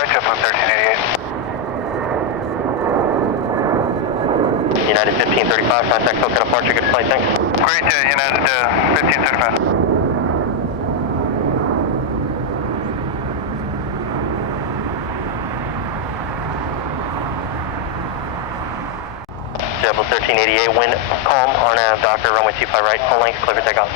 right, JetBlue 1388. United 1535, contact SoCal departure, good flight, thanks. Great, United 1535. JetBlue 1388, wind calm, RNAV, Docker, runway 25 right, full length, clear for takeoff.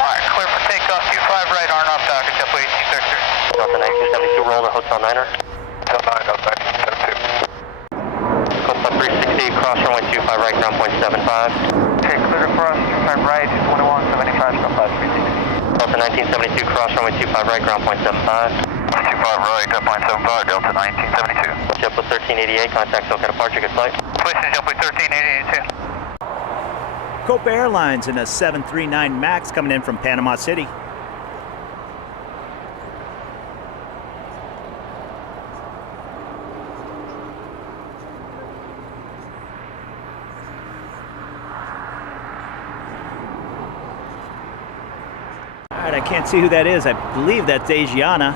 Alright, clear for takeoff, 25 right, RNAV, Docker, JetBlue 1833. Delta 9272, roll to Hotel Niner. Hotel 9, Delta 1972. Copa 360, cross runway 25 right, ground point 75. Okay, clear to cross, 25 right, 2175, stop 536. Delta 1972, cross runway 25 right, ground point 75. 25 right, Delta 75, Delta 1972. JetBlue 1388, contact SoCal departure, good flight. Place in JetBlue 1388 too. Copa Airlines in a 739 MAX coming in from Panama City. All right, I can't see who that is. I believe that's Asiana.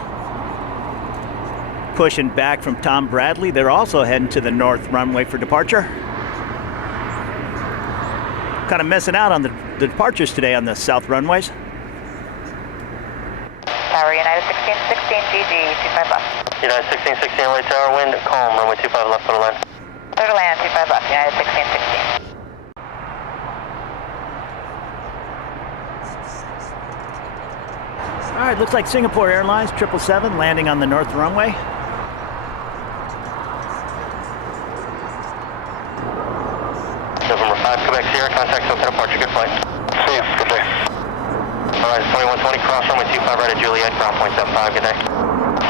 Pushing back from Tom Bradley. They're also heading to the north runway for departure. Kind of missing out on the departures today on the south runways. Tower United 1616 GG 25 left. United 1616, LA Tower, wind calm, runway 25 left, clear to land. Clear to land 25 left, United 1616. All right, looks like Singapore Airlines 777 landing on the north runway. November 5, Quebec Sierra, contact SoCal departure, good flight. See you, good day. Alright, 2120, cross runway 25 right at Juliet, ground point 75, good day.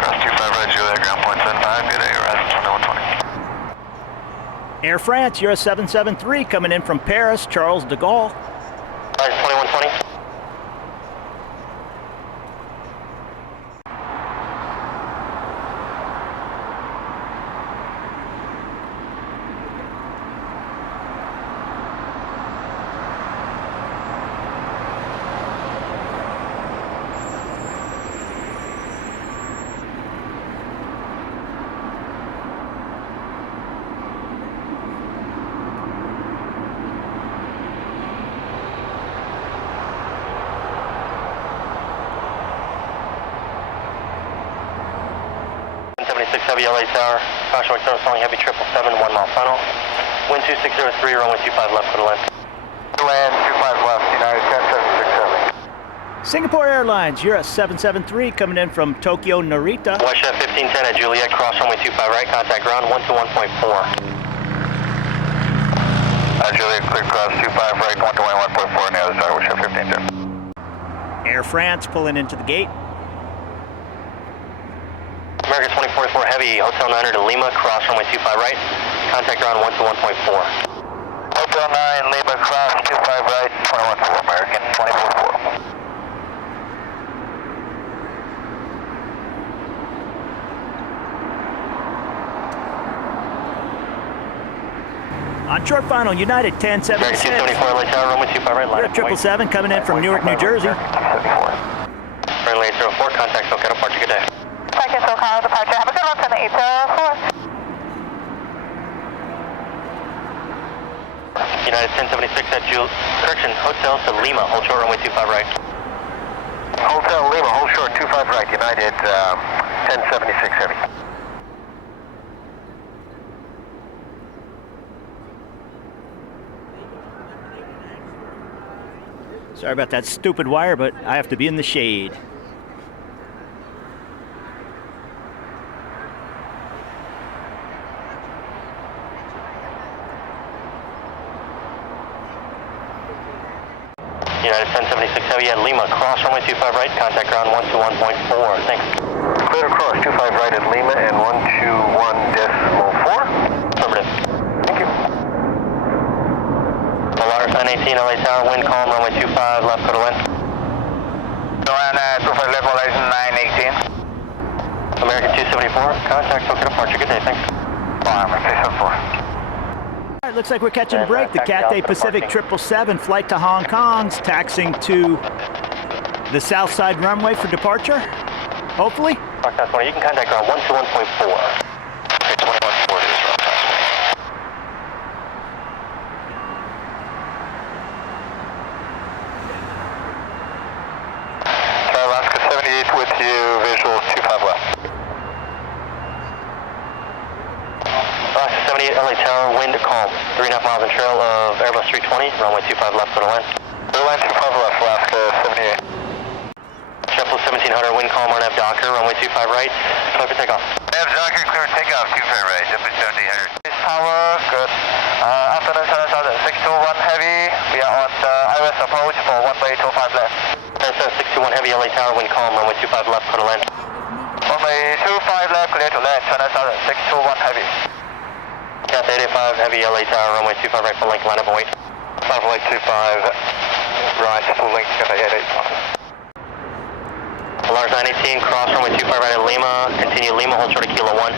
Cross 25 right, Juliet, ground point 75, good day, Horizon 2120. Air France, you're a 773 coming in from Paris, Charles de Gaulle. Alright, 2120. Heavy LA Tower, caution external stalling heavy 777, 1 mile final. Wind 2603, runway 25 left, clear to land. Land 25 left, United 10767. Singapore Airlines, you're a 773 coming in from Tokyo Narita. West Chef 1510 at Juliet, cross runway 25 right, contact ground 121.4. Juliet, clear cross 25 right, 121.4 on the other side, West Chef 1510. Air France pulling into the gate. American 2044 Heavy, Hotel Niner to Lima, cross runway 25 right, contact ground 121.4. Hotel 9, Lima, cross 25 right, 214, American 244. On short final, United 1076. American 274 LA Tower, runway 25 right, line You're a 777 coming in from Newark, New Jersey. Runway 804, contact SoCal departure, good day. Contact SoCal departure, have a good one from the 804. United 1076 at Hotel to Lima, hold short runway 25 right. Hotel Lima, hold short 25 right, United 1076 Heavy. Sorry about that stupid wire, but I have to be in the shade. United 1076 Heavy at Lima, cross runway 25 right, contact ground 121.4, thanks. Clear across 25 right at Lima and 121.4. Affirmative. Thank you. Polaris 918 LA Tower, wind calm, runway 25 left, go to land. Joanna 25 left, Horizon 918. American 274, contact SoCal departure, good day, thanks. American 274. All right, looks like we're catching a break. The Cathay Pacific 777 flight to Hong Kong's taxiing to the south side runway for departure, hopefully. Foxtrot 20, you can contact ground 121.4. Okay, 2140 is wrong. Alaska 78 with you, visual 25 left. Alaska 78, LA Tower, wind calm, 3.5 miles in trail of Airbus 320, runway 25 left, clear to land. Airline 25 left, Alaska 78. JetBlue 1700, wind calm, RNAV Docker, runway 25 right, clear for takeoff. NRT Docker, clear takeoff, 25 right, JetBlue 1700. This power, good. Afternoon 7621 heavy, we are on the IWS approach for 1-way 25 left. 621 heavy, LA Tower, wind calm, runway 25 left, clear to land. 1-way 25 left, clear to land, 621 heavy. Cat 85 heavy, LA Tower, runway 25 right, full length, line up and wait. Line up 25 right, full length, Cat 88. Lars 918, cross runway 25 right at Lima, continue Lima, hold short of Kilo 1.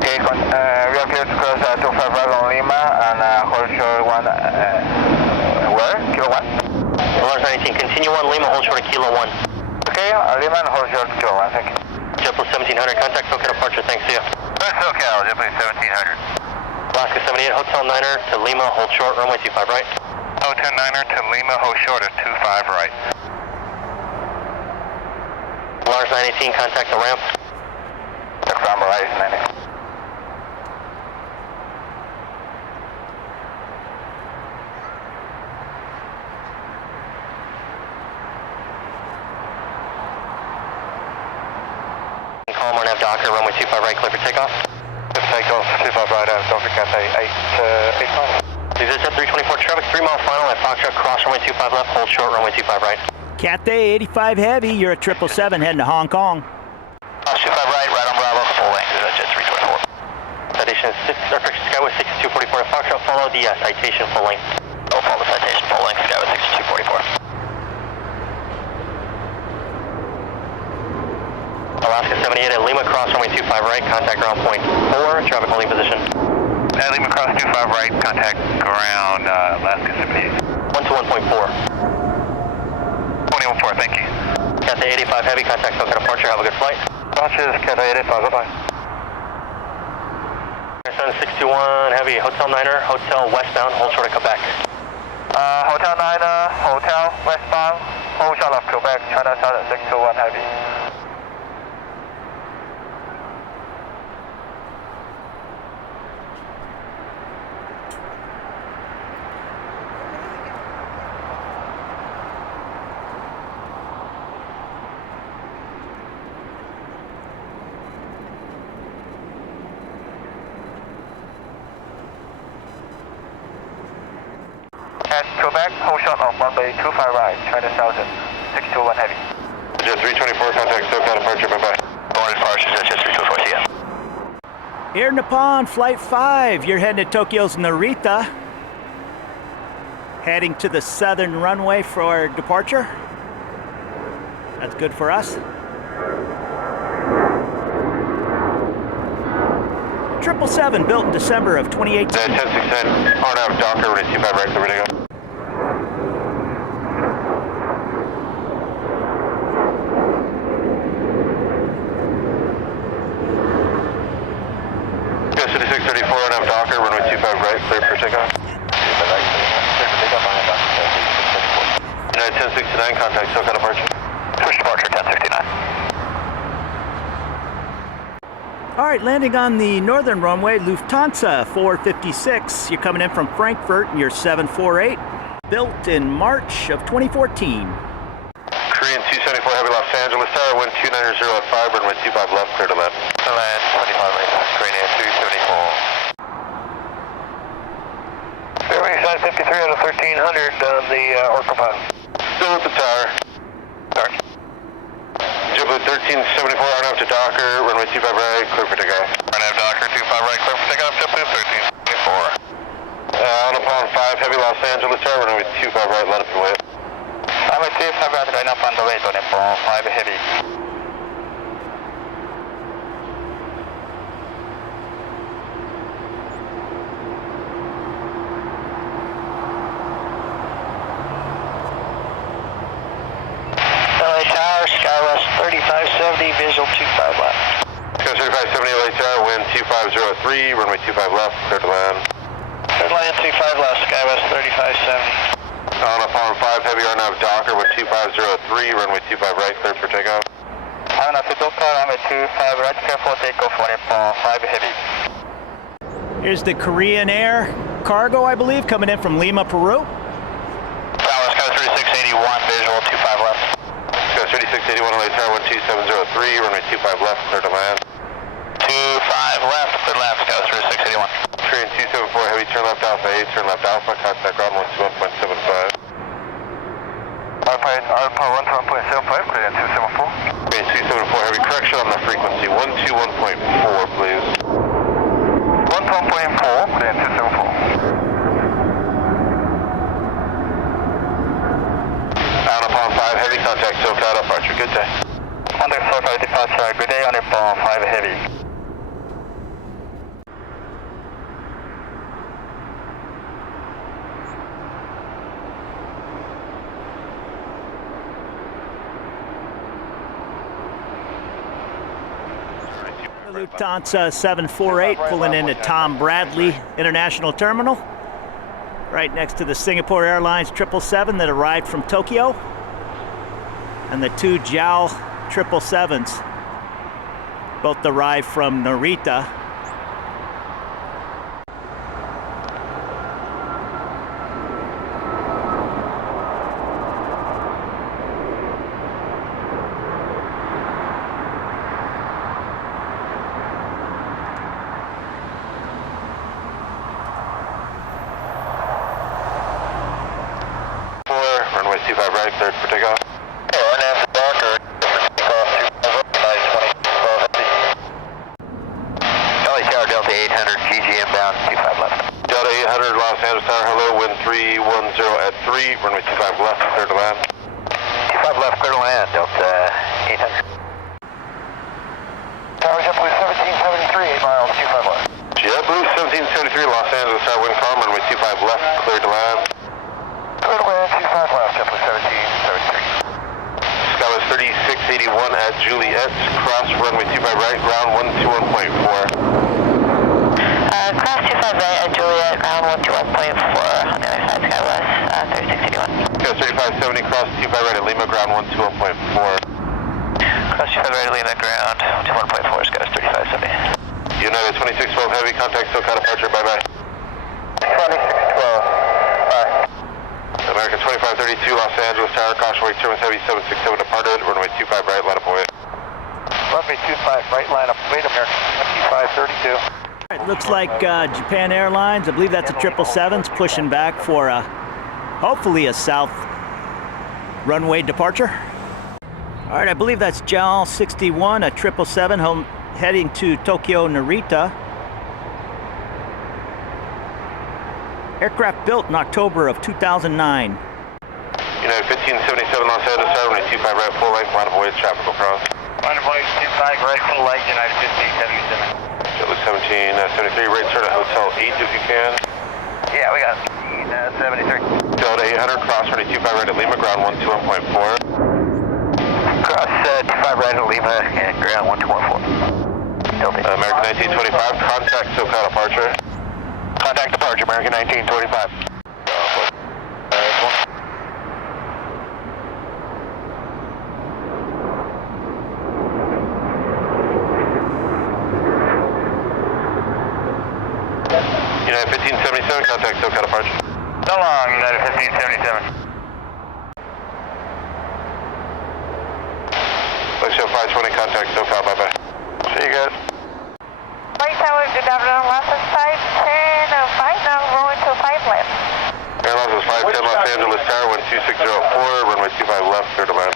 Okay, we are clear to cross 25 right on Lima and hold short 1, where? Kilo 1? Lars 918, continue 1, Lima, hold short of Kilo 1. Okay, Lima and hold short Kilo 1, thank you. JetBlue 1700, contact SoCal departure, thanks, see ya. That's SoCal, JetBlue 1700. Alaska 78, Hotel Niner to Lima, hold short, runway 25 right. Hotel Niner to Lima, hold short of 25 right. Lars 918, contact the ramp. That's on the right, 90. Calm RNAV Docker, runway 25 right, clear for takeoff. Just takeoff, 25 right out, Docker Cat 8 These are Jet 324 traffic, 3 mile final at Foxtrot, cross runway 25 left, hold short, runway 25 right. Cathay 85 heavy, you're at 777 heading to Hong Kong. 25 right, right on Bravo, full length, Jet 324. Citation SkyWest 6244 at Foxtrot, follow the citation full length. Oh, follow the citation full length, SkyWest 6244. Alaska 78 at Lima, cross runway 25 right, contact ground point 4, traffic holding position. Lima cross 25 right, contact ground, Alaska 78. 121.4. 21-4, thank you. Cathay 85 heavy, contact SoCal departure, have a good flight. Roger, Cathay 85, bye-bye. 761 heavy, Hotel Niner, Hotel westbound, hold short of Quebec. Hotel Niner, Hotel westbound, hold short of Quebec, China Southern 621 heavy. At Quebec, hold short of 1-way 25 right, China Southern 621 heavy. Jet 324, contact SoCal departure, bye-bye. Orange departure, Jet 324, see ya. Air Nippon Flight 5, you're heading to Tokyo's Narita. Heading to the southern runway for departure. That's good for us. 777 built in December of 2018. 1069, RNAV Docker, runway 25 right, clear to go. Jet 6634, RNAV Docker, runway 25 right, clear for takeoff. United 1069, contact SoCal departure. Switch departure, 1069. All right, landing on the northern runway, Lufthansa 456. You're coming in from Frankfurt, and you're 748. Built in March of 2014. Korean 274 heavy, Los Angeles Tower, wind 290 at 5, runway 25 left, clear to land. To land, 25 right, Korean 274. Fairway side 53 out of 1300 on the Orca pilot. Still at the tower. Sorry. JetBlue 1374, RNAV to Docker, runway 25 right, clear for takeoff. RNAV Docker 25 right, clear for takeoff, JetBlue 1374. On upon 5 heavy, Los Angeles Tower, runway 25 right, let up and wait. I'm at 25 right now on the way to Nepal, 5 heavy. LA Tower, SkyWest 3570, visual 25 left. Sky 3570 late tower, wind 2503, runway 25 left, clear to land. Clear to land 25 left, SkyWest 3570. On upon 5 heavy RNAV Docker, wind 2503, runway 25 right, clear for takeoff. RNAV Docker, runway 25 right, clear for takeoff, 1 upon 5 heavy. Here's the Korean Air cargo, I believe, coming in from Lima, Peru. Sky 3681, visual 25 left. Sky 3681 late tower, wind 2703, runway 25 left, clear to land. 25 left, clear to land, Sky 3681. Train 274 heavy, turn left Alpha 8, turn left Alpha, contact ground 121.75. Alpha 121.75, clear to 274. Train 274 heavy, correction on the frequency, 121.4 please. 121.4, clear to 274. On upon 5 heavy, contact SoCal departure, good day. Contact SoCal departure, good day, on upon 5 heavy. Lufthansa 748 pulling into Tom Bradley International Terminal, right next to the Singapore Airlines 777 that arrived from Tokyo, and the 2 JAL 777s, both arrived from Narita. Runway 25 right, cleared for takeoff. RNAV Docker, takeoff 25 LA Tower Delta 800, GG inbound, 25 left. Delta 800, Los Angeles Tower, hello, wind 310 at 3, runway 25 left, clear to land. 25 left, clear to land, Delta 800. Tower JetBlue 1773, 8 miles, 25 left. JetBlue 1773, Los Angeles Tower, wind calm, runway 25 left, clear to land. Clear to land, 25 left, JetBlue 1773. SkyWest 3681 at Juliet, cross runway 25 right, ground 121.4. Cross 25 right at Juliet, ground 121.4 on the other side, SkyWest 3681. SkyWest 3570, cross 25 right at Lima, ground 121.4. Cross 25 right at Lima, ground 121.4, SkyWest 3570. United 2612 heavy, contact SoCal departure, bye-bye. 2612, bye. American 2532, Los Angeles Tower, caution wake turbulence heavy 767 departed, runway 25 right, line up away. Runway 25 right, line up away, American 2532. It looks like Japan Airlines, I believe that's a 777's pushing back for hopefully a south runway departure. All right, I believe that's JAL 61, a 777 heading to Tokyo Narita. Aircraft built in October of 2009. United 1577, Los Angeles Tower, runway 25 right, full length, line up away, traffic will cross. Line of way 25 right, full length, United 1577. JetBlue 1773, right turn at Hotel 8 if you can. Yeah, we got 73. Delta 800, cross runway 25 right at Lima, ground 121.4. Cross 25 right at Lima, and ground 121.4. Delta. American 1925, contact SoCal departure. Contact departure, American 1925. United 1577, contact SoCal departure. So long, United 1577. Show 520, contact SoCal, bye-bye. See you guys. Right tower, good afternoon, last side, 10, 5, now going to 5 left. Airlines is 510, Los Angeles Tower, wind 2604, runway 25 left, clear to land.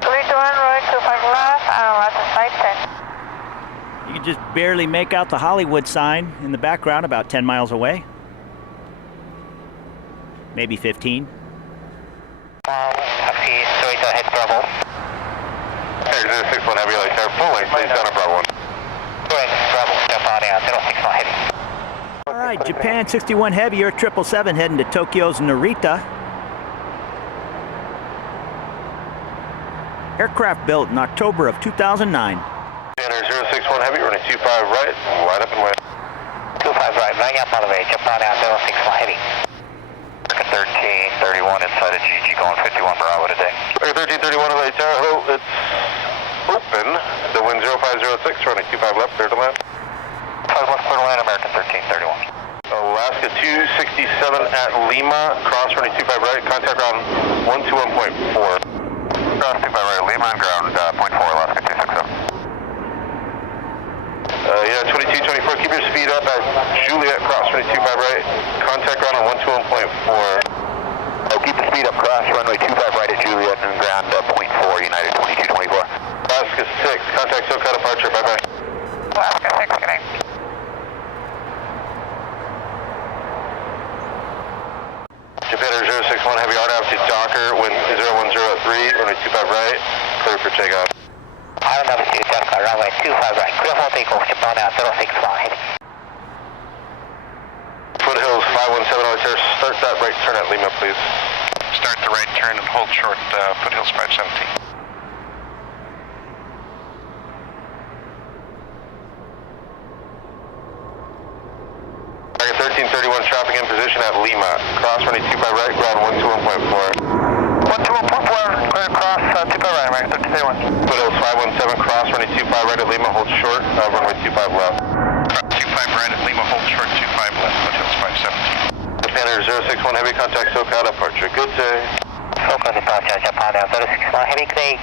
3 to 1, right to 5 left, last side, 10. You can just barely make out the Hollywood sign in the background about 10 miles away. Maybe 15. Copy, Toyota head Bravo. Hey, 61 heavy, like there, full length, please down at Bravo 1. Go ahead, Bravo, step on out, 061 heavy. All right, Japan 61 Heavy, Air 777 heading to Tokyo's Narita. Aircraft built in October of 2009. Enter 061 Heavy, running 25 right, line up and wait. 25 right, running up on the way, jump on out 061 Heavy. 1331 inside of GG going 51 Bravo today. 1331 LA Tower, hello, it's open. The wind 0506, running 25 left, clear to land. 5 left, clear to land, American 1331. Alaska 267 at Lima, cross running 25 right, contact ground 121.4. Cross 25 right, Lima on ground, .4, Alaska 267. Yeah, 2224, keep your speed up at Juliet, cross runway 25 right, contact ground on 121.4. Oh, keep the speed up, cross runway 25 right at Juliet and ground .4, United 2224. Alaska 6, contact SoCal departure, bye-bye. Alaska 6, good night. Japan 061 Heavy RNAV to Docker, wind 0103, runway 25 right, clear for takeoff. RNAV to Docker, runway 25 right, clear for takeoff, Japan out 061 Heavy. Foothills 517 Altair, start that right turn at Lima, please. Start the right turn and hold short, Foothills 517. American 1331, traffic in position at Lima. Cross running 25 right, ground 121.4. 121.4, clear cross, 25 right, American 1331. Foothills 517, cross running 25 right at Lima, hold short, runway 25 left. 25 right at Lima, hold short, 25 left, Foothills 517. Japan 061 Heavy, contact SoCal departure. Good day. SoCal departure, Japan out 061 Heavy, good day.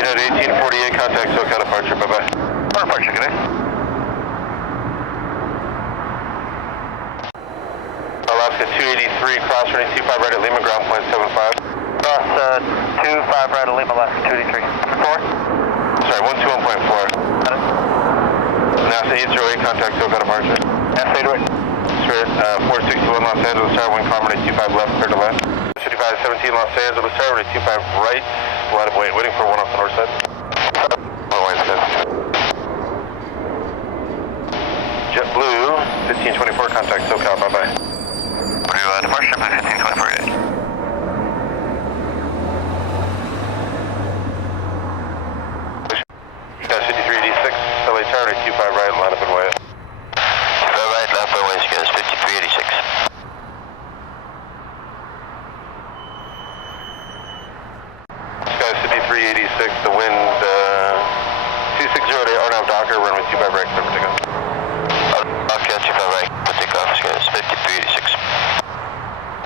Unit 1848, contact SoCal departure, bye-bye. Departure, good day. Alaska 283, cross running 25 right at Lima, ground point 75. Cross 25 right at Lima, Alaska 283. 4? Sorry, 121.4. NASA 808, contact SoCal departure. NASA 808. Spirit 461 Los Angeles Tower, wind calm running 25 left, clear to land. 5517 Los Angeles Tower, running 25 right, line of wait, waiting for one off the north side. JetBlue 1524, contact SoCal, bye-bye. Departure, 1524. Sky 5386, LA Tower, 25 right, line up and wait. 25 right, left by West Coast, 5386. Sky 5386, the wind 260 to RNAV Docker, runway 25 right, clear for takeoff. Okay, 25 right, for takeoff, Skies 5386.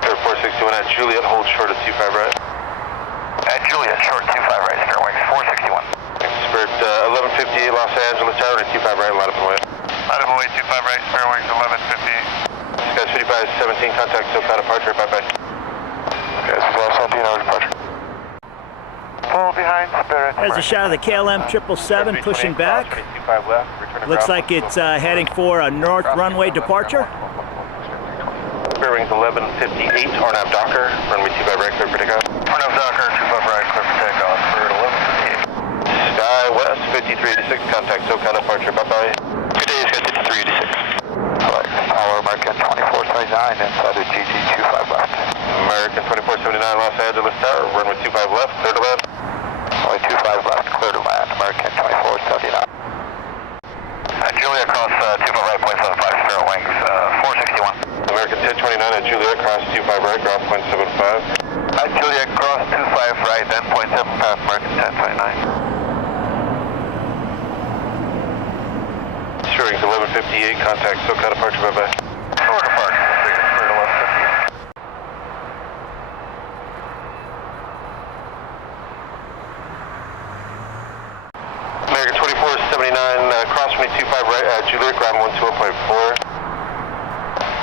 Air 461 at Juliet, hold short at 25 right. At Juliet, short 25 right, fair wings 461. Spirit 1158 Los Angeles Tower, 25 right, line up and wait. Line up and wait, 25 right, fair wings 1158. Sky 5517, contact SoCal departure, bye-bye. Okay, this is Los Angeles departure. Pull behind Spirit. There's a shot of the KLM 777 pushing back. Looks like it's heading for a north runway departure. Spirit wings 1158, RNAV Docker, runway 25 right, clear for takeoff. RNAV Docker, 25 right, clear for takeoff. Spirit 1158. SkyWest 5386, contact SoCal departure, bye-bye. Good day, Sky 5386. Power American 2479 inside of GG 25 left. American 2479 Los Angeles Tower, runway 25 left, clear to land. Runway 25 left, clear to land. American 2479. Juliet cross 25 right, point 75, Spirit wings 461. American 1029 at Juliet, cross 25 right, ground point 75. At Juliet cross 25 right, then point 75, American 1029. Spirit wings 1158, contact SoCal departure, bye-bye. Short departure, Spirit 1158. American 2479, cross runway 25 right at Juliet, ground 121.4.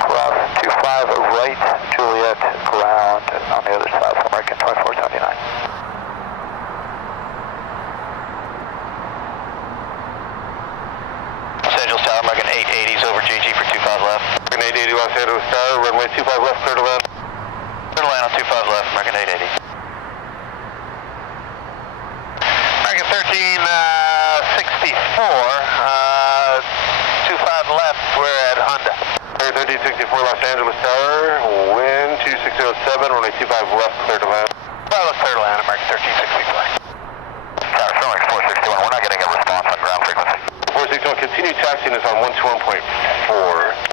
Cross 25 right, Juliet, ground on the other side, American 2479. Los Angeles Tower, American 880s over GG for 25 left. American 880 Los Angeles Tower, runway 25 left, clear to land. Clear to land on 25 left, American 880. American 1364, 25 left, we're at Honda. 1364 Los Angeles Tower, wind 2607, runway 25 left, clear to land. Well, let's clear to land, American 1364. Tower showing 461, we're not getting a response on ground frequency. 461, continue taxiing is on 121.4.